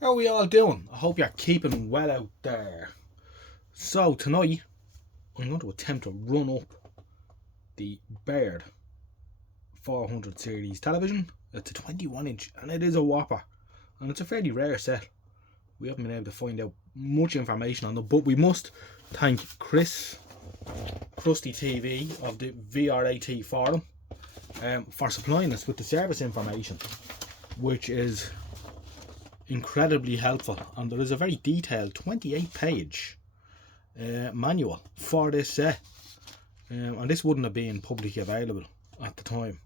How are we all doing? I hope you're keeping well out there. So tonight I'm going to attempt to run up the Baird 400 series television. It's a 21 inch and it is a whopper, and it's a fairly rare set. We haven't been able to find out much information on it, but we must thank Chris Krusty TV of the VRAT forum for supplying us with the service information, which is incredibly helpful. And there is a very detailed 28-page manual for this set, and this wouldn't have been publicly available at the time.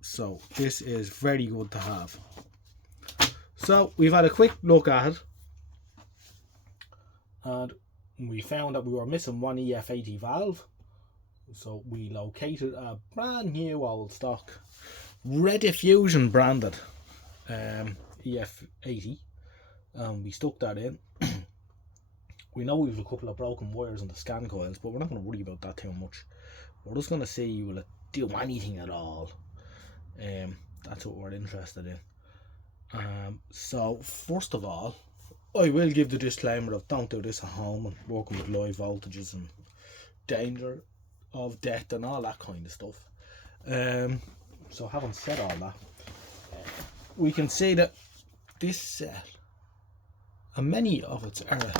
So this is very good to have. So we've had a quick look at it, and we found that we were missing one EF80 valve, so we located a brand new old stock Rediffusion branded EF80, and we stuck that in. We know we've a couple of broken wires on the scan coils, but we're not going to worry about that too much. We're just going to see will it do anything at all. That's what we're interested in. So first of all, I will give the disclaimer of don't do this at home and working with live voltages and danger of death and all that kind of stuff. So having said all that, we can see that this set and many of its are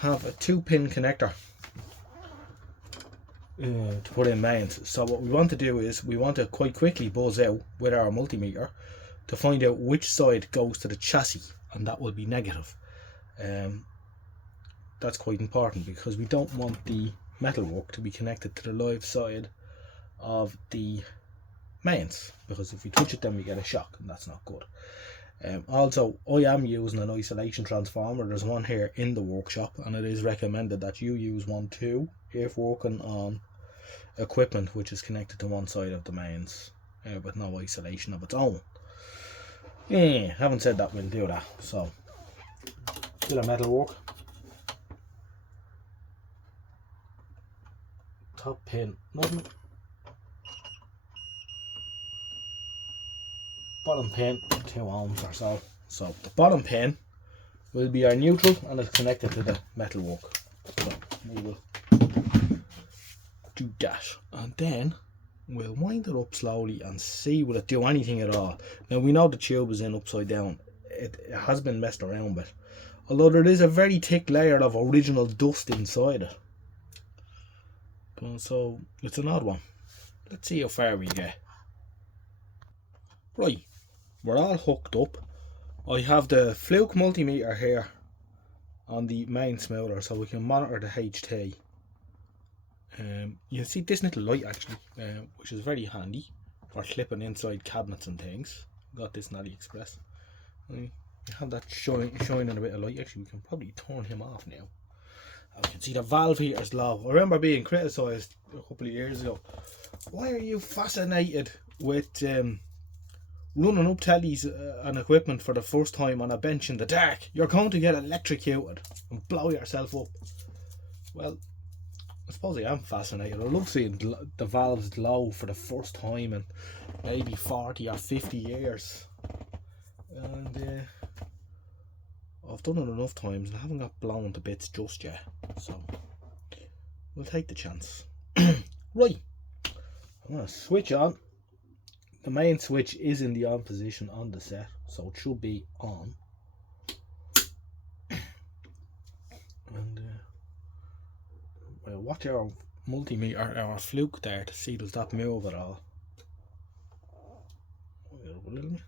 have a 2-pin connector to put in mains. So what we want to do is we want to quite quickly buzz out with our multimeter to find out which side goes to the chassis, and that will be negative. That's quite important because we don't want the metalwork to be connected to the live side of the mains, because if we touch it then we get a shock, and that's not good. Also, I am using an isolation transformer. There's one here in the workshop, and it is recommended that you use one too if working on equipment which is connected to one side of the mains with no isolation of its own. Having said that, we'll do that. So, bit of metal work. Top pin, nothing. Bottom pin, 2 ohms or so. So the bottom pin will be our neutral, and it's connected to the metalwork. So we will do that, and then we'll wind it up slowly and see will it do anything at all. Now we know the tube is in upside down. It has been messed around with, although there is a very thick layer of original dust inside it. So it's an odd one. Let's see how far we get. Right, we're all hooked up. I have the Fluke multimeter here on the main smoother, so we can monitor the HT. You can see this little light actually, which is very handy for clipping inside cabinets and things. Got this in AliExpress. You have that shining a bit of light. Actually, we can probably turn him off now. You can see the valve heater is low. I remember being criticised a couple of years ago. Why are you fascinated with running up tellies and equipment for the first time on a bench in the dark? You're going to get electrocuted and blow yourself up. Well, I suppose I am fascinated. I love seeing the valves glow for the first time in maybe 40 or 50 years. And I've done it enough times and I haven't got blown to bits just yet. So we'll take the chance. Right, I'm going to switch on. The main switch is in the on position on the set, so it should be on. And we'll watch our multimeter, our Fluke there, to see does that move at all. A little bit.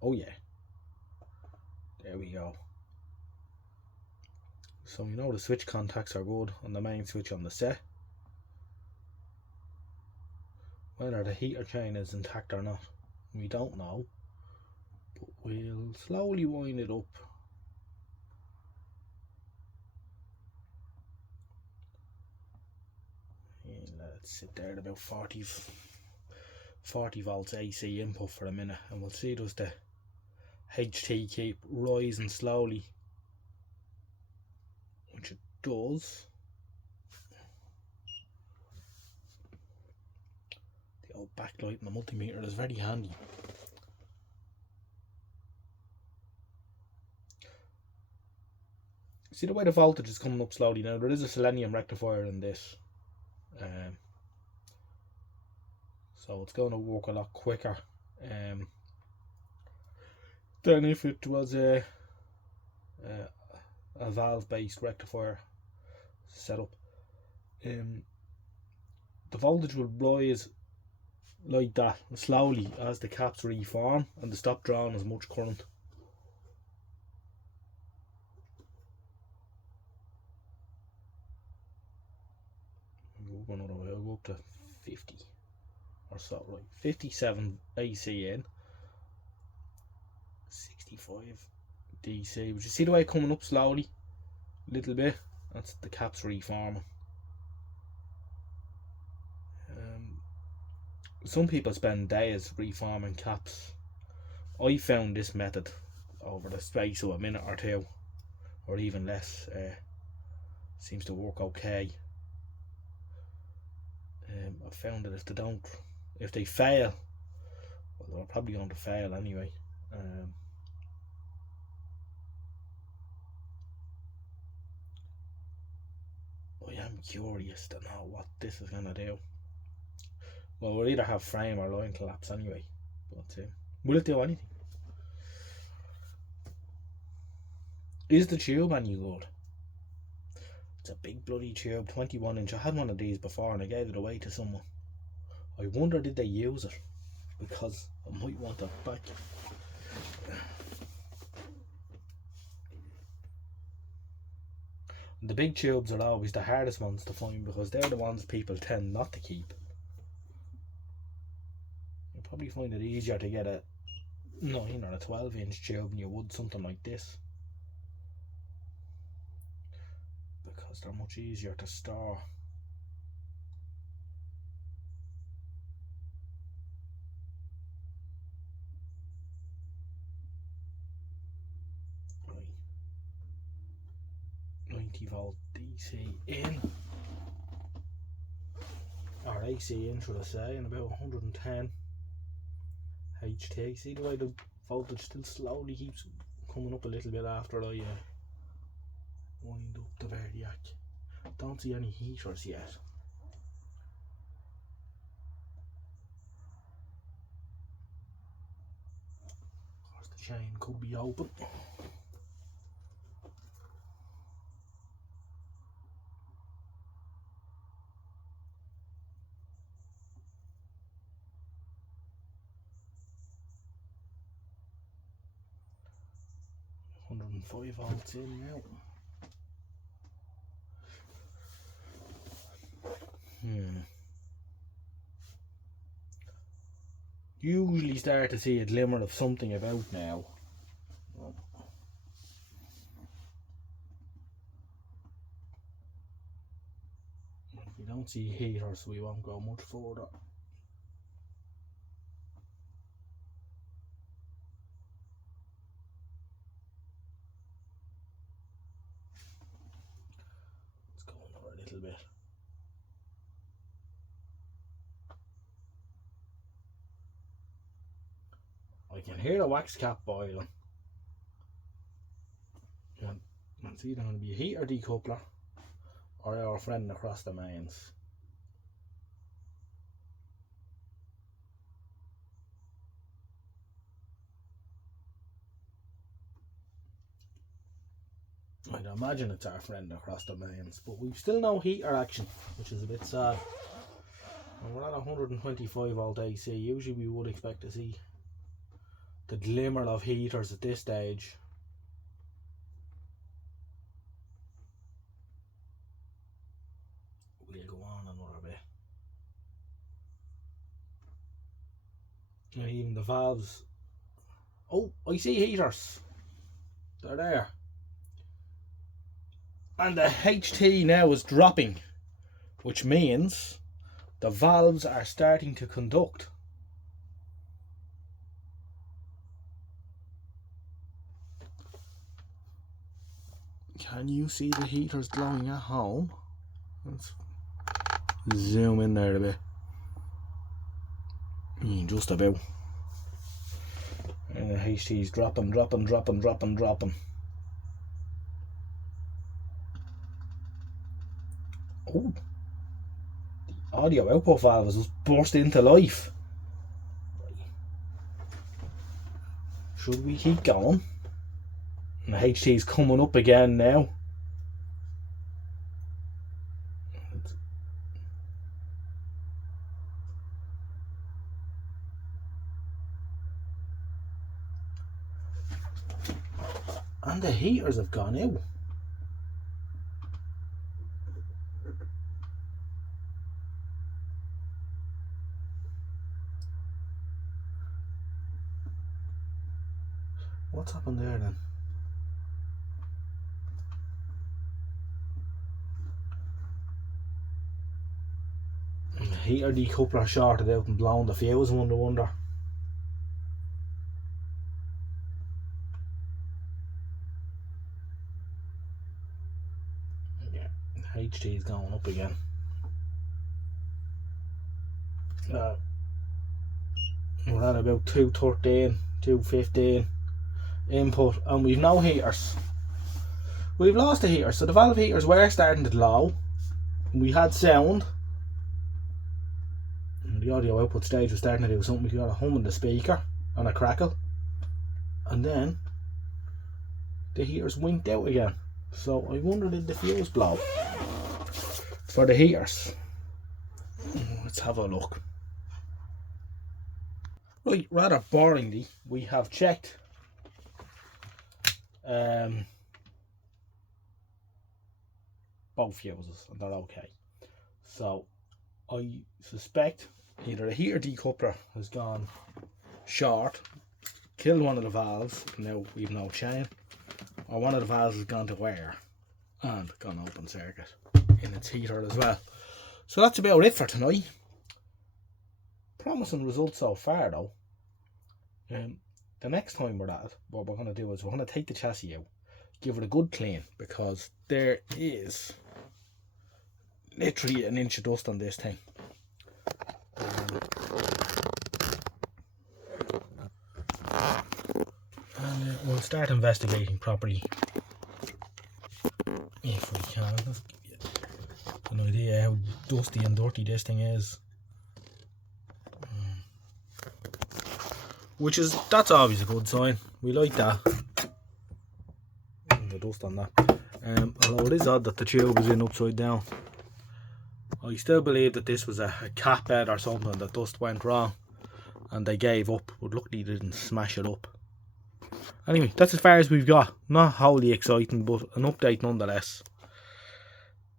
Oh yeah, there we go. So you know the switch contacts are good on the main switch on the set. Whether the heater chain is intact or not, we don't know, but we'll slowly wind it up. And let it sit there at about 40 volts AC input for a minute, and we'll see does the HT keep rising slowly, which it does. The old backlight in the multimeter is very handy. See the way the voltage is coming up slowly now. There is a selenium rectifier in this, so it's going to work a lot quicker than if it was a valve based rectifier setup. The voltage will rise like that slowly as the caps reform and they stop drawing as much current. We'll go another way. I'll go up to 50 or so, right? 57 AC in, 65 DC. But you see the way it's coming up slowly, a little bit. That's the caps reforming. Some people spend days reforming caps. I found this method over the space of a minute or two, or even less. Seems to work okay. I found that if they fail, well, they're probably going to fail anyway. I am curious to know what this is going to do. Well, we'll either have frame or line collapse anyway, but will it do anything? Is the tube any good? It's a big bloody tube, 21 inch. I had one of these before and I gave it away to someone. I wonder did they use it, because I might want it back. The big tubes are always the hardest ones to find because they're the ones people tend not to keep. You'll probably find it easier to get a 9 or a 12 inch tube than you would something like this, because they're much easier to store. Right. 90 volt DC in, or AC in should I say, and about 110 HT. See the way the voltage still slowly keeps coming up a little bit after I wind up the variac. Don't see any heaters yet. Of course the chain could be open. And 5 volts in now. Usually start to see a glimmer of something about now. If we don't see heaters, we won't go much further. Let's go another little bit. I can hear the wax cap boiling. And it's either going to be a heater decoupler or our friend across the mains. I'd imagine it's our friend across the mains, but we've still no heater action, which is a bit sad. And we're at 125 volt AC. Usually we would expect to see the glimmer of heaters at this stage. We'll go on another bit. And even the valves. Oh, I see heaters. They're there. And the HT now is dropping, which means the valves are starting to conduct. Can you see the heaters glowing at home? Let's zoom in there a bit. Just about. And the HT's dropping. Oh, the audio output valve has just burst into life. Should we keep going? And the HT is coming up again now. And the heaters have gone out. What's happened there then? And the heater decoupler shorted out and blown the fuse, wonder. Yeah, HT is going up again. We're at about 213, 215 input, and we've no heaters. We've lost the heaters, so the valve heaters were starting to glow. We had sound. And the audio output stage was starting to do something. We got a hum in the speaker and a crackle. And then the heaters winked out again. So I wonder, did the fuse blow for the heaters? Let's have a look. Right, rather boringly, we have checked both fuses and they're okay. So I suspect either the heater decoupler has gone short, killed one of the valves, now we've no chain, or one of the valves has gone to wear and gone open circuit in its heater as well. So that's about it for tonight. Promising results so far though. The next time we're at it, what we're going to do is we're going to take the chassis out, give it a good clean, because there is literally an inch of dust on this thing. And we'll start investigating properly if we can. Let's give you an idea how dusty and dirty this thing is. That's always a good sign. We like that. The dust on that. Although it is odd that the tube is in upside down. I still believe that this was a cat bed or something that dust went wrong and they gave up, but luckily they didn't smash it up. Anyway, that's as far as we've got. Not wholly exciting, but an update nonetheless.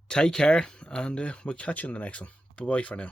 Take care, and we'll catch you in the next one. Bye bye for now.